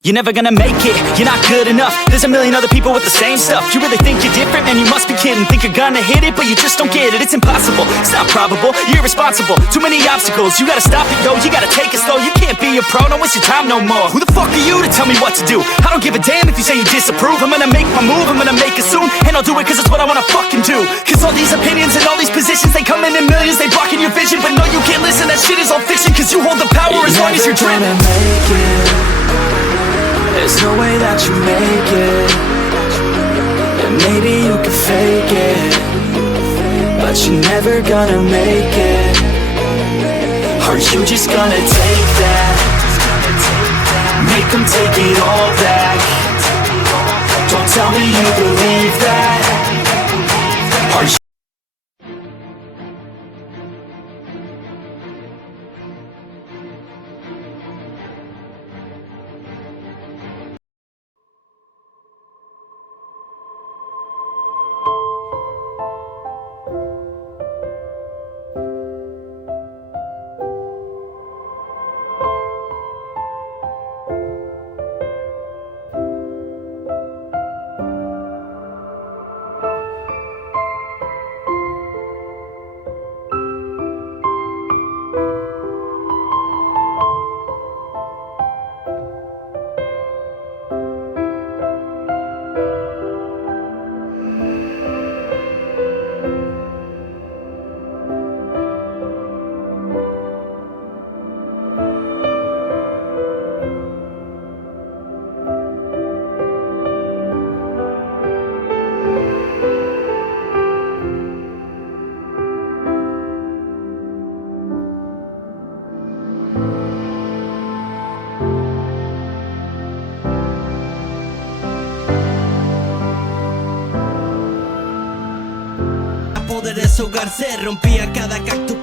You're never gonna make it, you're not good enough. There's a million other people with the same stuff. You really think you're different? Man, you must be kidding. Think you're gonna hit it, but you just don't get it. It's impossible, it's not probable, you're irresponsible. Too many obstacles, you gotta stop it, yo. You gotta take it slow, you can't be a pro. Don't waste your time no more. Who the fuck are you to tell me what to do? I don't give a damn if you say you disapprove. I'm gonna make my move, I'm gonna make it soon. And I'll do it cause it's what I wanna fucking do. Cause all these opinions and all these positions, they come in millions, they blocking your vision. But no, you can't listen, that shit is all fiction. Cause you hold the power as long as you're dreaming. There's no way that you make it. And maybe you can fake it, but you're never gonna make it. Are you just gonna take that? Make them take it all back. Don't tell me you believe that. Are you poder deshogarse, rompía cada cactus.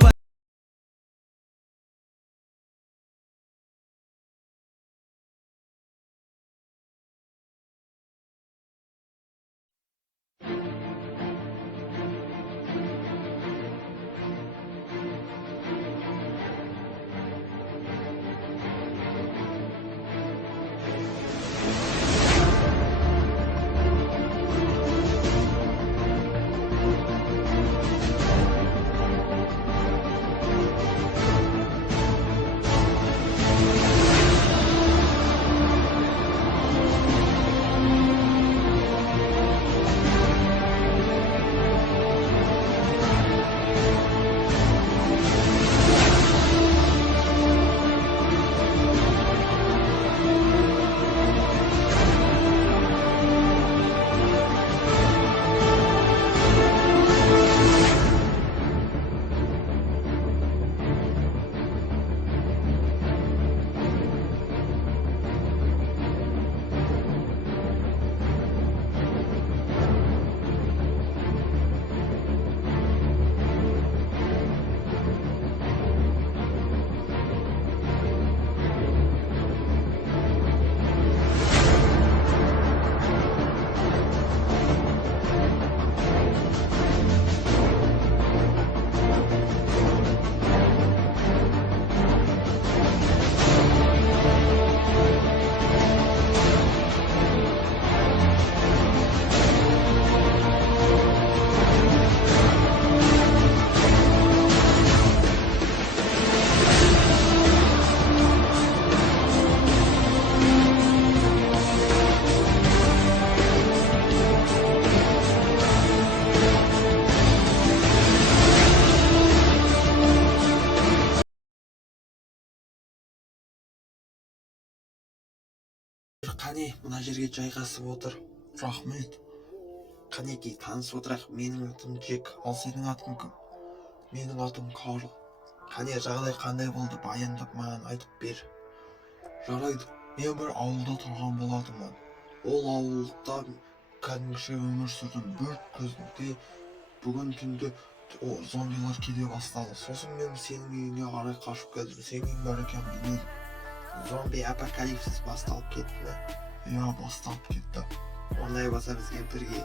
Қане, мына жерге жайғасып отыр. Рахмет. Қанекей, танысып отырақ. Менің атым Джек, ал сенің атың кім? Менің атым Карл. Қане, жағдай қандай болды? Баяндап маған айтып бер. Жарайды, мен бір ауылда тұрған болатынмын. Ол ауылда кәдімгіше өмір сүрдім. Өрт көзінде бүгін түнде зомбилар келе бастады. Сосын мен сенің үйіне қарай қашып келдім. Сенің үйің бар екен білмедім. Зомби апокалипсис басталып кетті ме? Ja, басталып кетті. Ондай болса бізге бірге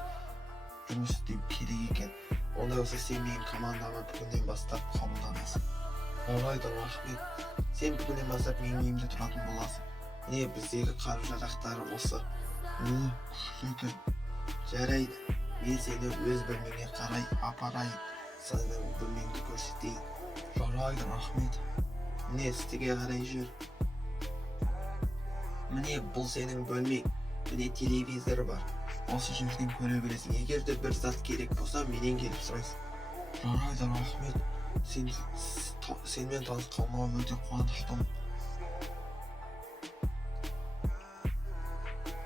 жұмыс істеу керек екен. Ондай болса сен менің командама бүгіннен бастап қабылданасың. Жарайды, рахмет. Сен бүгіннен бастап менің үйімде тұратын боласың. Міне біздегі қару-жарақтары осы. Екен. Жарайды. Мен сені өз бөлмеңе қарай апарайын. Сенің бөлмеңді көрсетейін. Жарайды, рахмет. Міне істіге қарай жүр. Міне бұл сенің бөлмең. Міне телевизор бар. Осы жерден көре бересің. Егер де бір зат керек болса, менен келіп сұрайсың. Жарайды, рахмет. Сенмен танысқаныма өте қуаныштымын.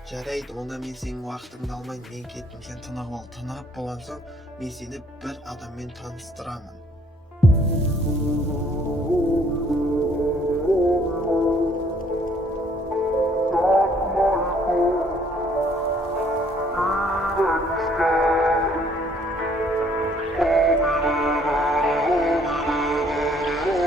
Жарайды, онда мен сенің уақытыңды алмайын. Мен кеттім, сен тынығып ал. Тынығып болған соң, мен сені бір адаммен таныстырамын.